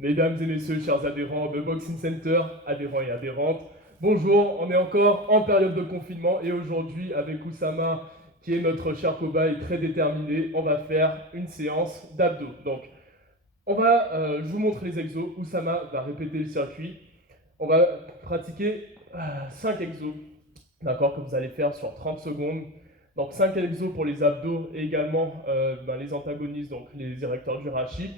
Mesdames et messieurs, chers adhérents de Boxing Center, adhérents et adhérentes, bonjour, on est encore en période de confinement et aujourd'hui avec Oussama, qui est notre cher cobaye très déterminé, on va faire une séance d'abdos. Donc, je vous montre les exos, Oussama va répéter le circuit, on va pratiquer 5 exos, d'accord, que vous allez faire sur 30 secondes. Donc 5 exos pour les abdos et également les antagonistes, donc les érecteurs du rachis.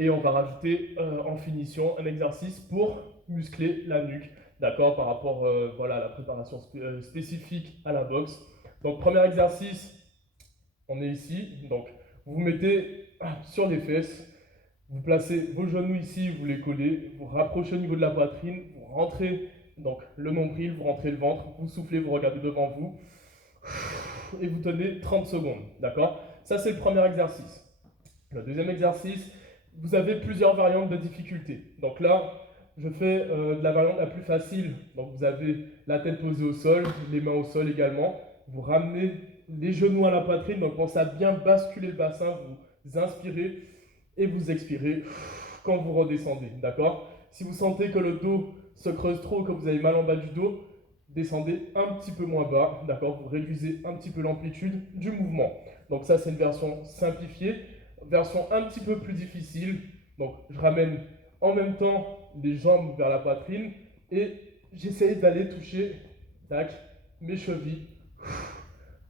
Et on va rajouter en finition un exercice pour muscler la nuque, d'accord, par rapport à la préparation spécifique à la boxe. Donc premier exercice, on est ici, donc vous vous mettez sur les fesses, vous placez vos genoux ici, vous les collez, vous rapprochez au niveau de la poitrine, vous rentrez donc le nombril, vous rentrez le ventre, vous soufflez, vous regardez devant vous et vous tenez 30 secondes, d'accord? Ça c'est le premier exercice. Le deuxième exercice, vous avez plusieurs variantes de difficulté. Donc là, je fais de la variante la plus facile. Donc vous avez la tête posée au sol, les mains au sol également. Vous ramenez les genoux à la poitrine, donc pensez à bien basculer le bassin, vous inspirez et vous expirez quand vous redescendez, d'accord? Si vous sentez que le dos se creuse trop, que vous avez mal en bas du dos, descendez un petit peu moins bas, d'accord? Vous réduisez un petit peu l'amplitude du mouvement. Donc ça, c'est une version simplifiée. Version un petit peu plus difficile. Donc je ramène en même temps les jambes vers la poitrine et j'essaye d'aller toucher tac, mes chevilles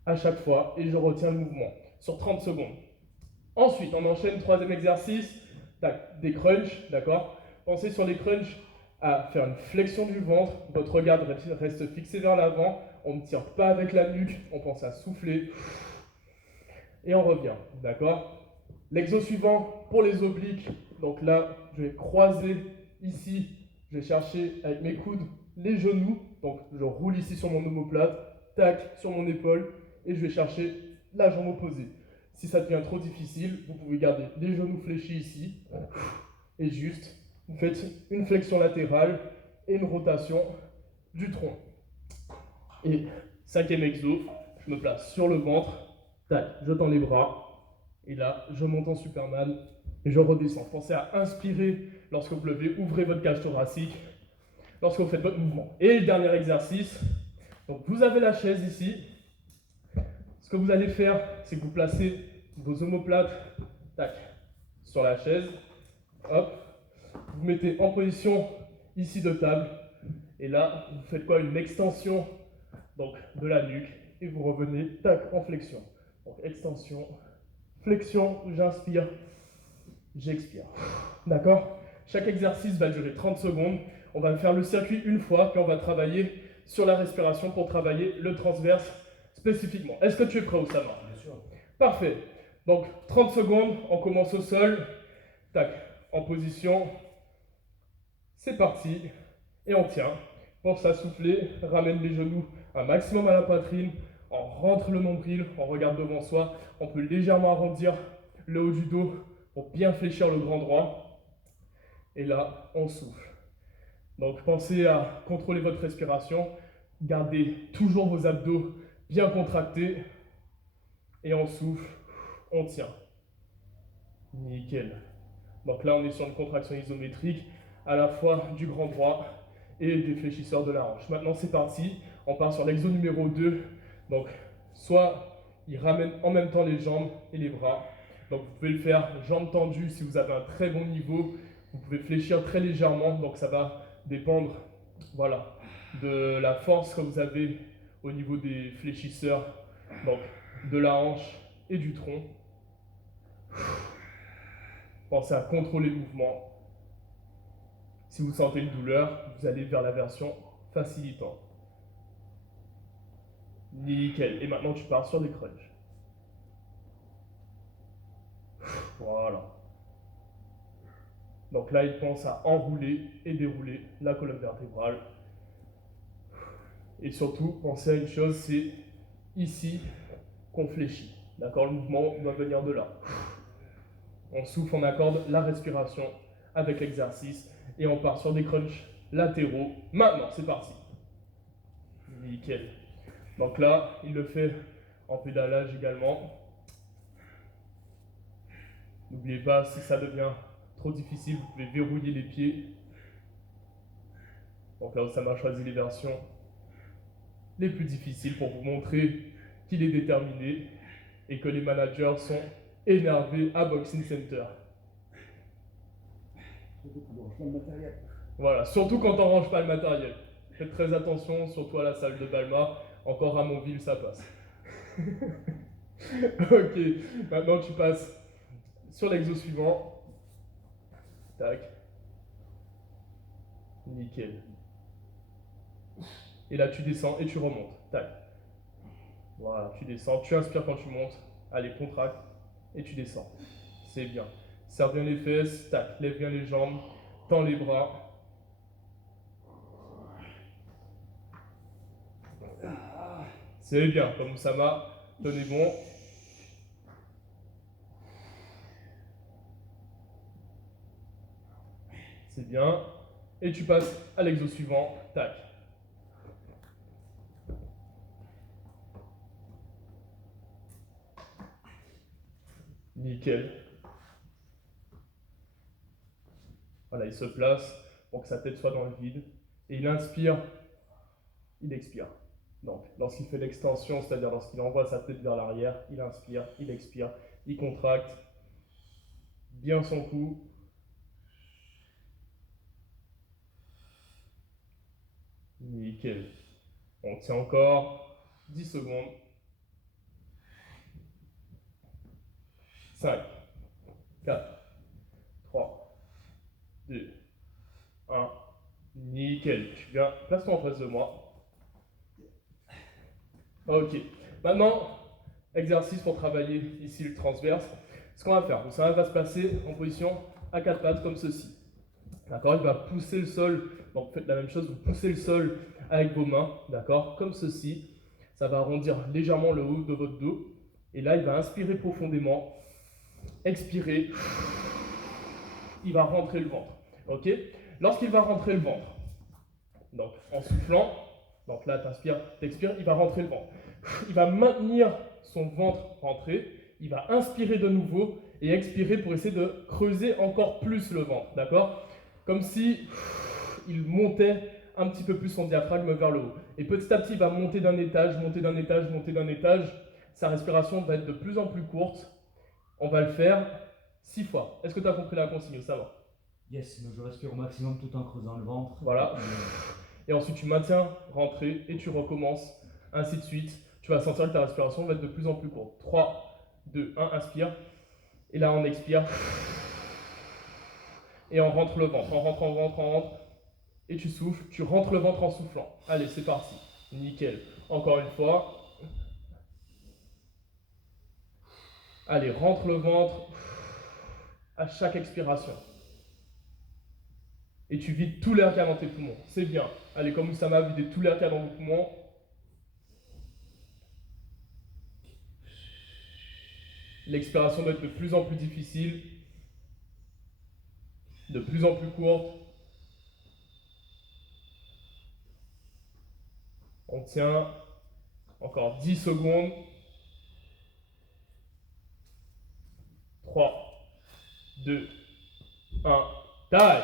à chaque fois et je retiens le mouvement sur 30 secondes. Ensuite, on enchaîne, troisième exercice, tac, des crunchs, d'accord? Pensez sur les crunchs à faire une flexion du ventre, votre regard reste fixé vers l'avant, on ne tire pas avec la nuque, on pense à souffler et on revient, d'accord? L'exo suivant pour les obliques, donc là, je vais croiser ici, je vais chercher avec mes coudes les genoux, donc je roule ici sur mon omoplate, tac, sur mon épaule, et je vais chercher la jambe opposée. Si ça devient trop difficile, vous pouvez garder les genoux fléchis ici, et juste, vous faites une flexion latérale et une rotation du tronc. Et cinquième exo, je me place sur le ventre, tac, je tends les bras, et là, je monte en Superman et je redescends. Pensez à inspirer lorsque vous levez, ouvrez votre cage thoracique lorsque vous faites votre mouvement. Et le dernier exercice, donc vous avez la chaise ici. Ce que vous allez faire, c'est que vous placez vos omoplates tac, sur la chaise. Hop, vous mettez en position ici de table. Et là, vous faites quoi? Une extension donc, de la nuque. Et vous revenez tac, en flexion. Donc extension, flexion, j'inspire, j'expire. D'accord? Chaque exercice va durer 30 secondes. On va faire le circuit une fois, puis on va travailler sur la respiration pour travailler le transverse spécifiquement. Est-ce que tu es prêt, Oussama? Bien sûr. Parfait. Donc 30 secondes, on commence au sol. Tac, en position. C'est parti. Et on tient. Pense à souffler, ramène les genoux un maximum à la poitrine. On rentre le nombril, on regarde devant soi. On peut légèrement arrondir le haut du dos pour bien fléchir le grand droit. Et là, on souffle. Donc pensez à contrôler votre respiration. Gardez toujours vos abdos bien contractés. Et on souffle, on tient. Nickel. Donc là, on est sur une contraction isométrique à la fois du grand droit et des fléchisseurs de la hanche. Maintenant, c'est parti. On part sur l'exo numéro 2. Donc, soit il ramène en même temps les jambes et les bras. Donc, vous pouvez le faire jambes tendues si vous avez un très bon niveau. Vous pouvez fléchir très légèrement. Donc, ça va dépendre voilà, de la force que vous avez au niveau des fléchisseurs. Donc, de la hanche et du tronc. Pensez à contrôler le mouvement. Si vous sentez une douleur, vous allez vers la version facilitante. Nickel. Et maintenant, tu pars sur des crunchs. Voilà. Donc là, il pense à enrouler et dérouler la colonne vertébrale. Et surtout, pensez à une chose, c'est ici qu'on fléchit. D'accord? Le mouvement doit venir de là. On souffle, on accorde la respiration avec l'exercice et on part sur des crunchs latéraux. Maintenant, c'est parti. Nickel. Donc là, il le fait en pédalage également. N'oubliez pas, si ça devient trop difficile, vous pouvez verrouiller les pieds. Donc là, Oussama choisit les versions les plus difficiles pour vous montrer qu'il est déterminé et que les managers sont énervés à Boxing Center. Surtout quand on range pas le matériel. Voilà, surtout quand on range pas le matériel. Faites très attention, surtout à la salle de Balma. Encore à Montville, ça passe. Ok, maintenant tu passes sur l'exo suivant. Tac. Nickel. Et là tu descends et tu remontes. Tac. Voilà, tu descends, tu inspires quand tu montes. Allez, contracte et tu descends. C'est bien. Serre bien les fesses, tac, lève bien les jambes, tends les bras. C'est bien, comme Oussama, tenez bon. C'est bien. Et tu passes à l'exo suivant, tac. Nickel. Voilà, il se place pour que sa tête soit dans le vide. Et il inspire, il expire. Donc, lorsqu'il fait l'extension, c'est-à-dire lorsqu'il envoie sa tête vers l'arrière, il inspire, il expire, il contracte bien son cou. Nickel. On tient encore 10 secondes. 5, 4, 3, 2, 1. Nickel. Tu viens, place-toi en face de moi. Ok. Maintenant, exercice pour travailler ici le transverse. Ce qu'on va faire, ça va se passer en position à quatre pattes comme ceci. D'accord? Il va pousser le sol. Donc faites la même chose, vous poussez le sol avec vos mains, d'accord? Comme ceci. Ça va arrondir légèrement le haut de votre dos. Et là, il va inspirer profondément. Expirer. Il va rentrer le ventre. Ok? Lorsqu'il va rentrer le ventre, donc en soufflant, donc là, t'inspires, t'expires, il va rentrer le ventre. Il va maintenir son ventre rentré. Il va inspirer de nouveau et expirer pour essayer de creuser encore plus le ventre, d'accord? Comme si il montait un petit peu plus son diaphragme vers le haut. Et petit à petit, il va monter d'un étage, monter d'un étage, monter d'un étage. Sa respiration va être de plus en plus courte. On va le faire 6 fois. Est-ce que tu as compris la consigne? Ça va? Yes, mais je respire au maximum tout en creusant le ventre. Voilà. Et ensuite, tu maintiens, rentrée, et tu recommences, ainsi de suite. Tu vas sentir que ta respiration va être de plus en plus courte. 3, 2, 1, inspire. Et là, on expire. Et on rentre le ventre. On rentre, on rentre, on rentre. Et tu souffles. Tu rentres le ventre en soufflant. Allez, c'est parti. Nickel. Encore une fois. Allez, rentre le ventre à chaque expiration. Et tu vides tout l'air qu'il y a dans tes poumons. C'est bien. Allez, comme Oussama, videz tout l'air qu'il y a dans vos poumons. L'expiration doit être de plus en plus difficile, de plus en plus courte. On tient encore 10 secondes. 3, 2, 1, taille.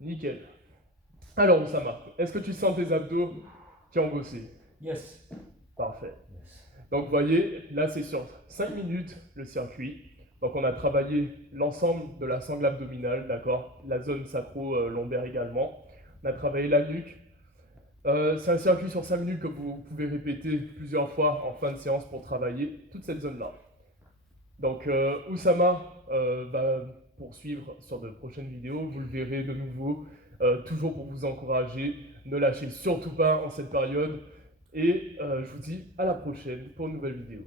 Nickel. Alors Oussama, est-ce que tu sens tes abdos qui ont bossé? Yes. Parfait. Yes. Donc vous voyez, là c'est sur 5 minutes le circuit. Donc on a travaillé l'ensemble de la sangle abdominale, d'accord? La zone sacro-lombaire également. On a travaillé la nuque. C'est un circuit sur 5 minutes que vous pouvez répéter plusieurs fois en fin de séance pour travailler toute cette zone-là. Donc Oussama va poursuivre sur de prochaines vidéos, vous le verrez de nouveau, toujours pour vous encourager. Ne lâchez surtout pas en cette période et je vous dis à la prochaine pour une nouvelle vidéo.